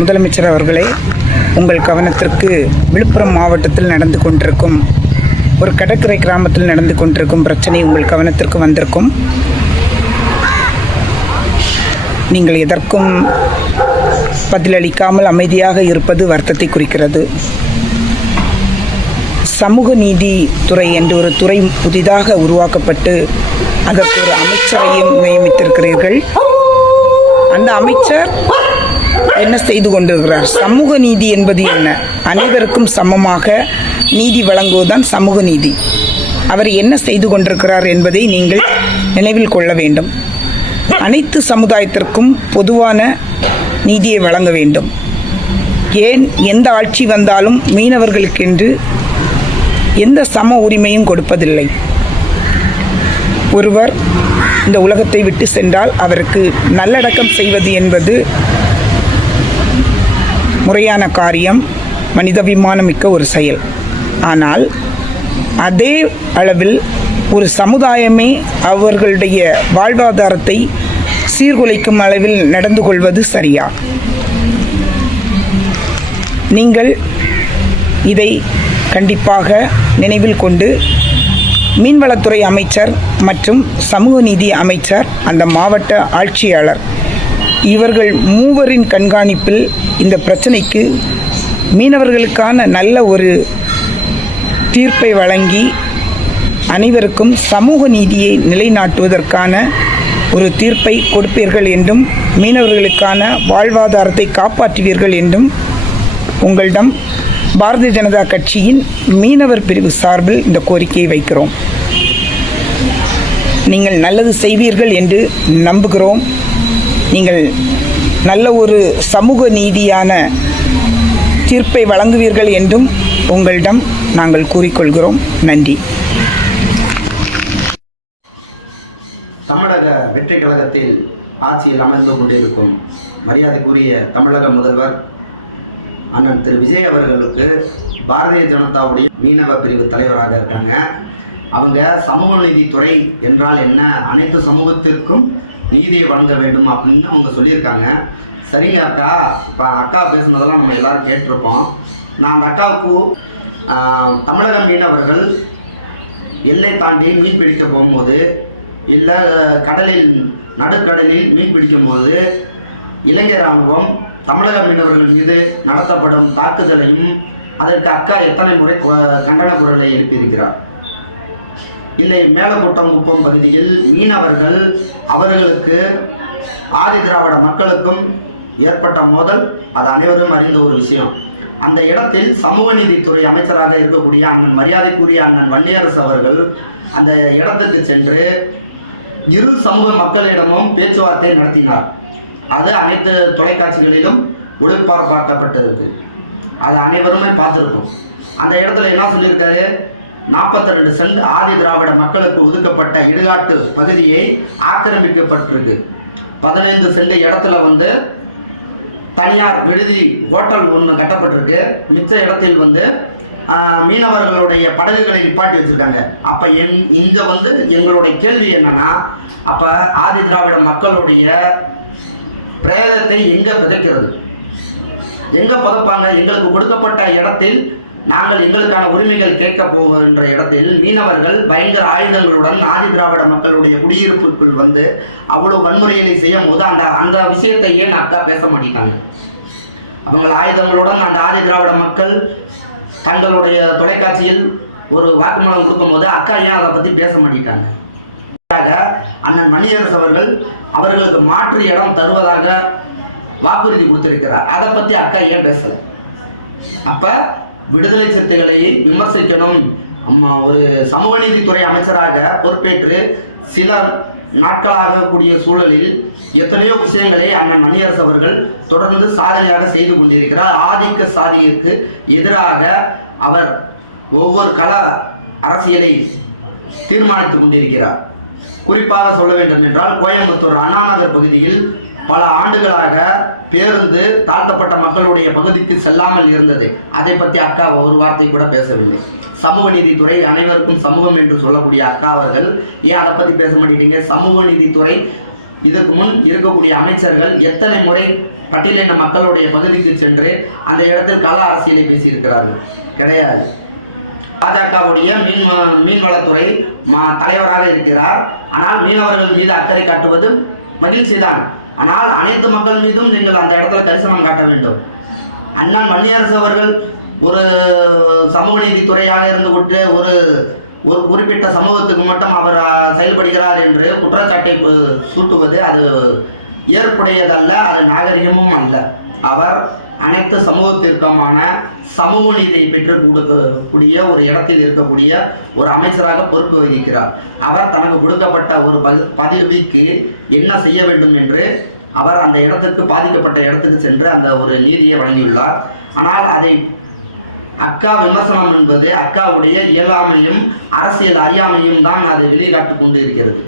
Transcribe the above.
முதலமைச்சர் அவர்களே, உங்கள் கவனத்திற்கு விழுப்புரம் மாவட்டத்தில் நடந்து கொண்டிருக்கும் ஒரு கடற்கரை கிராமத்தில் நடந்து கொண்டிருக்கும் பிரச்சனை உங்கள் கவனத்திற்கு வந்திருக்கும். நீங்கள் எதற்கும் பதிலளிக்காமல் அமைதியாக இருப்பது வருத்தத்தை குறிக்கிறது. சமூக நீதி துறை என்ற ஒரு துறை புதிதாக உருவாக்கப்பட்டு அதற்கு ஒரு அமைச்சரையும் நியமித்திருக்கிறீர்கள். அந்த அமைச்சர் என்ன செய்து கொண்டிருக்கிறார்? சமூக நீதி என்பது என்ன? அனைவருக்கும் சமமாக நீதி வழங்குவதுதான் சமூக நீதி. அவர் என்ன செய்து கொண்டிருக்கிறார் என்பதை நீங்கள் நினைவில் கொள்ள வேண்டும். அனைத்து சமுதாயத்திற்கும் பொதுவான நீதியை வழங்க வேண்டும். ஏன் எந்த ஆட்சி வந்தாலும் மீனவர்களுக்கென்று எந்த சம உரிமையும் கொடுப்பதில்லை. ஒருவர் இந்த உலகத்தை விட்டு சென்றால் அவருக்கு நல்லடக்கம் செய்வது என்பது முறையான காரியம், மனிதாபிமானமிக்க ஒரு செயல். ஆனால் அதே அளவில் ஒரு சமுதாயமே அவர்களுடைய வாழ்வாதாரத்தை சீர்குலைக்கும் அளவில் நடந்து கொள்வது சரியா? நீங்கள் இதை கண்டிப்பாக நினைவில் கொண்டு மீன்வளத்துறை அமைச்சர் மற்றும் சமூக நீதி அமைச்சர், அந்த மாவட்ட ஆட்சியாளர் இவர்கள் மூவரின் கண்காணிப்பில் இந்த பிரச்சனைக்கு மீனவர்களுக்கான நல்ல ஒரு தீர்ப்பை வழங்கி அனைவருக்கும் சமூக நீதியை நிலைநாட்டுவதற்கான ஒரு தீர்ப்பை கொடுப்பீர்கள் என்றும் மீனவர்களுக்கான வாழ்வாதாரத்தை காப்பாற்றுவீர்கள் என்றும் உங்களிடம் பாரதிய ஜனதா கட்சியின் மீனவர் பிரிவு சார்பில் இந்த கோரிக்கையை வைக்கிறோம். நீங்கள் நல்லது செய்வீர்கள் என்று நம்புகிறோம். நீங்கள் நல்ல ஒரு சமூக நீதியான தீர்ப்பை வழங்குவீர்கள் என்றும் உங்களிடம் நாங்கள் கூறிக்கொள்கிறோம். நன்றி. தமிழக வெற்றி கழகத்தில் ஆட்சியில் அமர்ந்து கொண்டிருக்கும் மரியாதைக்குரிய தமிழக முதல்வர் அண்ணன் திரு விஜய் அவர்களுக்கு பாரதிய ஜனதாவுடைய மீனவ பிரிவு தலைவராக இருக்காங்க. அவங்க சமூக நீதித்துறை என்றால் என்ன, அனைத்து சமூகத்திற்கும் நீதியை வழங்க வேண்டும் அப்படின்னு அவங்க சொல்லியிருக்காங்க. சரிங்க அக்கா, இப்போ அக்கா பேசுனதெல்லாம் நம்ம எல்லாரும் கேட்டிருப்போம். நான் அந்த அக்காவுக்கு தமிழக மீனவர்கள் எல்லை தாண்டி மீன் பிடிக்க போகும்போது, இல்லை கடலில் நடுக்கடலில் மீன் பிடிக்கும் போது இலங்கை இராணுவம் தமிழக மீனவர்கள் மீது நடத்தப்படும் தாக்குதலையும் அதற்கு அக்கா எத்தனை முறை கண்டன குரலை எழுப்பியிருக்கிறார். இல்லை, மேலக்கோட்டங்குப்பம் பகுதியில் மீனவர்கள் அவர்களுக்கு ஆதி திராவிட மக்களுக்கும் ஏற்பட்ட மோதல் அது அனைவரும் அறிந்த ஒரு விஷயம். அந்த இடத்தில் சமூக நீதித்துறை அமைச்சராக இருக்கக்கூடிய அண்ணன் மரியாதைக்குரிய அண்ணன் வன்னியரசு அவர்கள் அந்த இடத்துக்கு சென்று இரு சமூக மக்களிடமும் பேச்சுவார்த்தை நடத்தினார். அது அனைத்து தொலைக்காட்சிகளிலும் ஒளிபரப்பாக்கப்பட்டிருக்கு. அது அனைவருமே பார்த்துருக்கோம். அந்த இடத்துல என்ன சொல்லியிருக்காரு? 42 சென்ட் ஆதி திராவிட மக்களுக்கு ஒதுக்கப்பட்ட இடுகாட்டு பகுதியை ஆக்கிரமிக்கப்பட்டிருக்கு. 15 சென்ட் இடத்துல தனியார் விடுதி ஹோட்டல் ஒன்று கட்டப்பட்டிருக்கு. மிச்ச இடத்தில் மீனவர்களுடைய படகுகளை நிப்பாட்டி வச்சிருக்காங்க. அப்ப இங்க எங்களுடைய கேள்வி என்னன்னா, அப்ப ஆதி திராவிட மக்களுடைய பிரேதத்தை எங்க விதைக்கிறது, எங்க புதைப்பாங்க? எங்களுக்கு கொடுக்கப்பட்ட இடத்தில் நாங்கள் எங்களுக்கான உரிமைகள் கேட்க போகின்ற இடத்தில் மீனவர்கள் பயங்கர ஆயுதங்களுடன் ஆதி திராவிட மக்களுடைய குடியிருப்புக்குள் அவ்வளவு வன்முறைகளை செய்யும் போது அந்த விஷயத்தை ஏன் அக்கா பேச மாட்டேங்காங்க? அவங்க ஆயுதங்களுடன் அந்த ஆதி திராவிட மக்கள் தங்களுடைய தொலைக்காட்சியில் ஒரு வாக்குமூலம் கொடுக்கும் போது அக்கா ஏன் அதை பத்தி பேச மாட்டேங்காங்க? அண்ணன் மணியரசு அவர்கள் அவர்களுக்கு மாற்று இடம் தருவதாக வாக்குறுதி கொடுத்திருக்கிறார். அதை பத்தி அக்கா ஏன் பேசல? அப்ப விடுதலை சிறுத்தைகளை விமர்சிக்கணும். ஒரு சமூக நீதித்துறை அமைச்சராக பொறுப்பேற்று சில நாட்களாக கூடிய சூழலில் எத்தனையோ விஷயங்களை அண்ணன் மணியரசு அவர்கள் தொடர்ந்து சாதனையாக செய்து கொண்டிருக்கிறார். ஆதிக்க சாதிக்கு எதிராக அவர் ஒவ்வொரு கள அரசியலை தீர்மானித்துக் கொண்டிருக்கிறார். குறிப்பாக சொல்ல வேண்டும் என்றால், கோயம்புத்தூர் அண்ணாநகர் பகுதியில் பல ஆண்டுகளாக பேருந்து தாழ்த்தப்பட்ட மக்களுடைய பகுதிக்கு செல்லாமல் இருந்தது. அதை பற்றி அக்கா ஒரு வார்த்தை கூட பேசவில்லை. சமூக நீதித்துறை அனைவருக்கும் சமூகம் என்று சொல்லக்கூடிய அக்கா அவர்கள் ஏன் அதை பற்றி பேச மாட்டேங்க? சமூக நீதித்துறை இதற்கு முன் இருக்கக்கூடிய அமைச்சர்கள் எத்தனை முறை பட்டியலின மக்களுடைய பகுதிக்கு சென்று அந்த இடத்தில் கள அரசியலை பேசியிருக்கிறார்கள் கிடையாது. பாஜகவுடைய மீன்வளத்துறை தலைவராக இருக்கிறார். ஆனால் மீனவர்கள் மீது அக்கறை காட்டுவது மகிழ்ச்சி தான். ஆனால் அனைத்து மக்கள் மீதும் நீங்கள் அந்த இடத்துல கரிசனம் காட்ட வேண்டும். அண்ணன் வன்னியரசு அவர்கள் ஒரு சமூக நீதித்துறையாக இருந்து விட்டு ஒரு குறிப்பிட்ட சமூகத்துக்கு மட்டும் அவர் செயல்படுகிறார் என்று குற்றச்சாட்டை சூட்டுவது அது ஏற்புடையதல்ல, அது நாகரிகமும் அல்ல. அவர் அனைத்து சமூகத்திற்குமான சமூக நீதியை பெற்றுக் கொடுக்கக்கூடிய ஒரு இடத்தில் இருக்கக்கூடிய ஒரு அமைச்சராக பொறுப்பு வகிக்கிறார். அவர் தனக்கு கொடுக்கப்பட்ட ஒரு பதவிக்கு என்ன செய்ய வேண்டும் என்று அவர் அந்த இடத்துக்கு பாதிக்கப்பட்ட இடத்துக்கு சென்று அந்த ஒரு நீதியை வழங்கியுள்ளார். ஆனால் அதை அக்கா விமர்சனம் என்பது அக்காவுடைய இயலாமையும் அரசியல் அறியாமையும் தான் அதை வெளிக்காட்டு கொண்டு இருக்கிறது.